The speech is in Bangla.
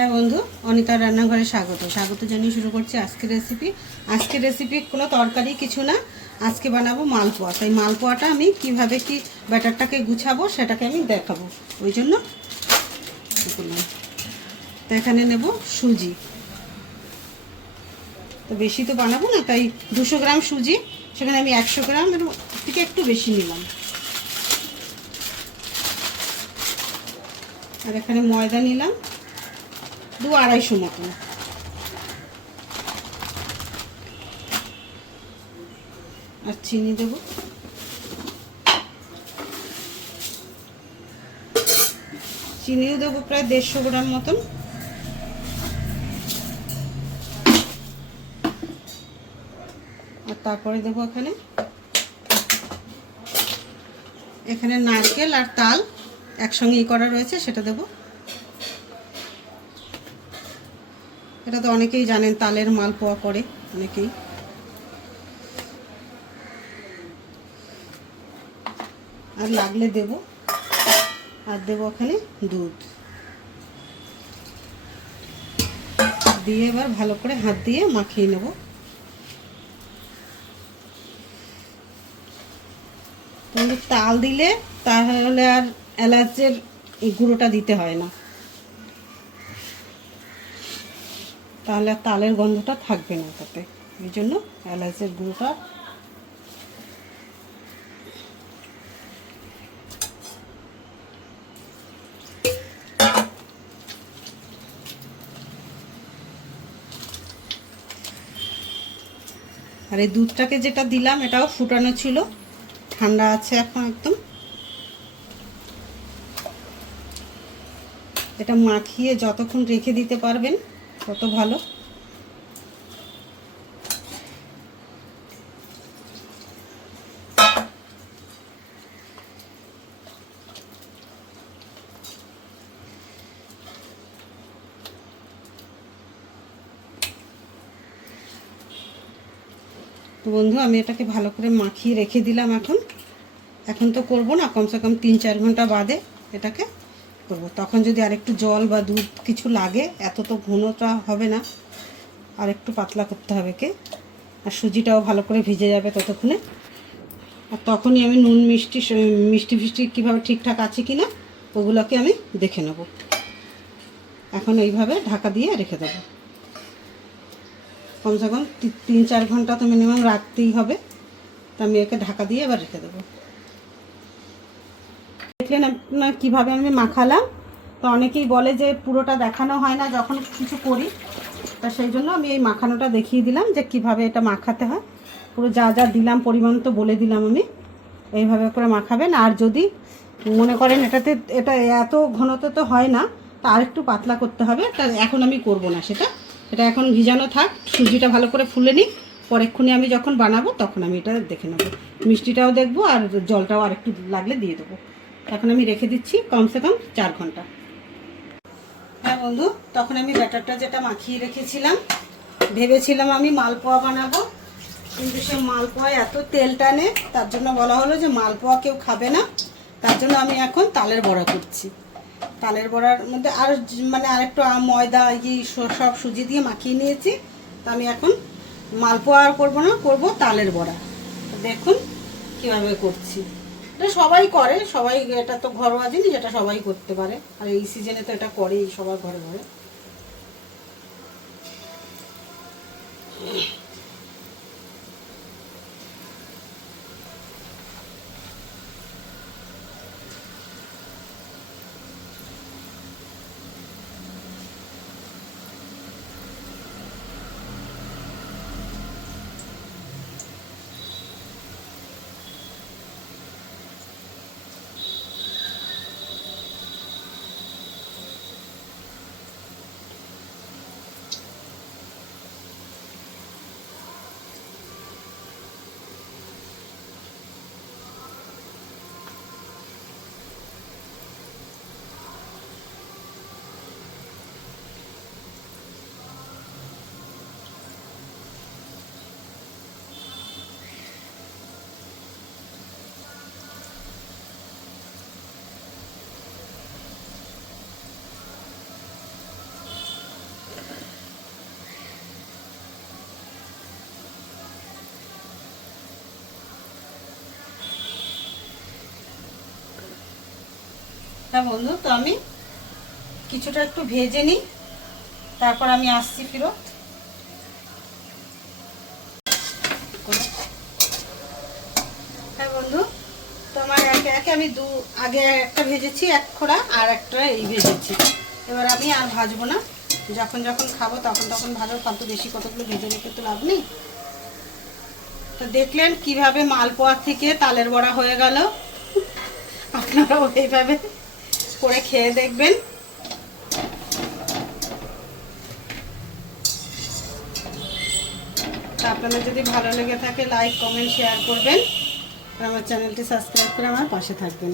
হ্যাঁ বন্ধু, অনিতার রান্নাঘরে স্বাগত জানিয়ে শুরু করছি আজকের রেসিপি কোনো তরকারি কিছু না। আজকে বানাবো মালপোয়া। তাই মালপোয়াটা আমি কিভাবে কি ব্যাটারটাকে গুছাবো সেটাকে আমি দেখাবো। ওই জন্য করলাম। তো এখানে নেব সুজি। তো বেশি তো বানাবো না, তাই 200 গ্রাম সুজি, সেখানে আমি 100 গ্রামের থেকে একটু বেশি নিলাম। আর এখানে ময়দা নিলাম 2-250 মতন। আর চিনি দেবো, চিনিও দেবো প্রায় 150 গ্রাম মতন। আর তারপরে দেবো এখানে নারকেল আর তাল একসঙ্গে করা রয়েছে, সেটা দেবো। এটা তো অনেকেই জানেন, তালের মালপোয়া করে অনেকেই। আর লাগলে দেবো। আর দেবো এখানে দুধ দিয়ে এবার ভালো করে হাত দিয়ে মাখিয়ে নেব। তাহলে তাল দিলে তাহলে আর এলাচের গুঁড়োটা দিতে হয় না, তাহলে আর তালের গন্ধটা থাকবে না তাতে। এই জন্য এলাচের গুঁড়োটা আর এই দুধটাকে যেটা দিলাম এটাও ফুটানো ছিল, ঠান্ডা আছে এখন একদম। এটা মাখিয়ে যতক্ষণ রেখে দিতে পারবেন তত ভালো। তো বন্ধু, আমি এটাকে ভালো করে মাখিয়ে রেখে দিলাম। এখন তো করব না, কমসে কম 3-4 ঘন্টা বাদে এটাকে করব। তখন যদি আরেকটু জল বা দুধ কিছু লাগে, এত তো ঘনটা হবে না, আর একটু পাতলা করতে হবে আর সুজিটাও ভালো করে ভিজে যাবে ততক্ষণে। আর তখনই আমি নুন মিষ্টি ফিষ্টি কীভাবে ঠিকঠাক আছে কি না ওগুলোকে আমি দেখে নেব। এখন এইভাবে ঢাকা দিয়ে রেখে দেবো। কমসে কম 3-4 ঘন্টা তো মিনিমাম রাখতেই হবে। তো আমি একে ঢাকা দিয়ে এবার রেখে দেবো। দেখলেন আপনার কীভাবে আমি মাখালাম। তো অনেকেই বলে যে পুরোটা দেখানো হয় না যখন কিছু করি, তা সেই জন্য আমি এই মাখানোটা দেখিয়ে দিলাম যে কিভাবে এটা মাখাতে হয়। পুরো যা যা দিলাম পরিমাণ তো বলে দিলাম আমি। এইভাবে করে মাখাবেন। আর যদি মনে করেন এটা এত ঘনত্ব তো হয় না, তা আর একটু পাতলা করতে হবে, তা এখন আমি করব না এটা এখন ভিজানো থাক। সুজিটা ভালো করে ফুলে নিই, পরেক্ষণে আমি যখন বানাবো তখন আমি এটা দেখে নেবো। মিষ্টিটাও দেখবো আর জলটাও আর একটু লাগলে দিয়ে দেবো। এখন আমি রেখে দিচ্ছি কমসে কম 4 ঘন্টা। হ্যাঁ বন্ধু, তখন আমি ব্যাটারটা যেটা মাখিয়ে রেখেছিলাম, ভেবেছিলাম আমি মালপোয়া বানাবো, কিন্তু সে মালপোয়া এত তেল টানে, তার জন্য বলা হলো যে মালপোয়া কেউ খাবে না। তার জন্য আমি এখন তালের বড়া করছি। তালের বড়ার মধ্যে আর আরেকটু ময়দা সব সুজি দিয়ে মাখিয়ে নিয়েছি। তা আমি এখন মালপোয়া আর করবো না, করবো তালের বড়া। দেখুন কীভাবে করছি। এটা সবাই করে, এটা তো ঘরোয়া জিনিস, এটা সবাই করতে পারে। আর এই সিজনে তো এটা করেই সবার ঘরে ঘরে। হ্যাঁ বন্ধু, তো আমি কিছুটা একটু ভেজে নিই, তারপর আমি আসছি ফিরত। হ্যাঁ বন্ধু, তো আমার একে একে আমি আগে একটা ভেজেছি এক খোড়া, আর একটা এই ভেজেছি। এবার আমি আর ভাজবো না, যখন যখন খাবো তখন তখন ভালো, ফালতু বেশি কতগুলো ভেজে রেখে তো লাভ নেই। তো দেখলেন কিভাবে মালপোয়া থেকে তালের বড়া হয়ে গেল। আপনারাও এইভাবে করে খেয়ে দেখবেন। আপনাদের যদি ভালো লেগে থাকে লাইক, কমেন্ট, শেয়ার করবেন, আর আমার চ্যানেলটি সাবস্ক্রাইব করে আমার পাশে থাকবেন।